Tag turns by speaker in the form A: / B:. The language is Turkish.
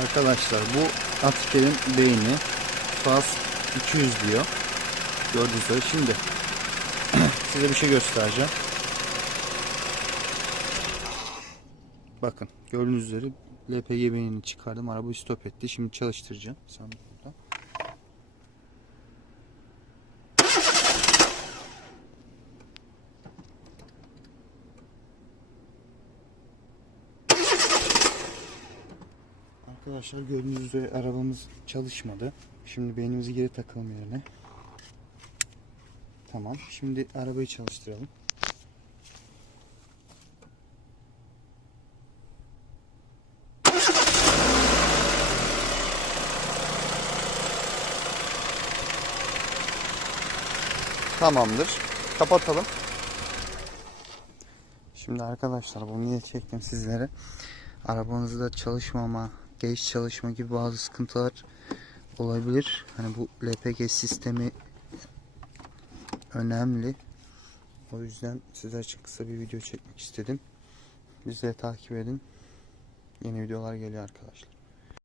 A: Arkadaşlar bu Atiker'in beyni FAS 200 diyor. Gördüğünüz üzere şimdi size bir şey göstereceğim. Bakın gördüğünüz üzere LPG beynini çıkardım. Arabayı stop etti. Şimdi çalıştıracağım. Sandık Arkadaşlar gördüğünüz üzere arabamız çalışmadı. Şimdi beynimizi geri takalım yerine. Tamam. Şimdi arabayı çalıştıralım. Tamamdır. Kapatalım. Şimdi arkadaşlar bunu niye çektim sizlere? Arabanızda çalışmama, geç çalışma gibi bazı sıkıntılar olabilir. Hani bu LPG sistemi önemli. O yüzden sizler için kısa bir video çekmek istedim. Bizi de takip edin. Yeni videolar geliyor arkadaşlar.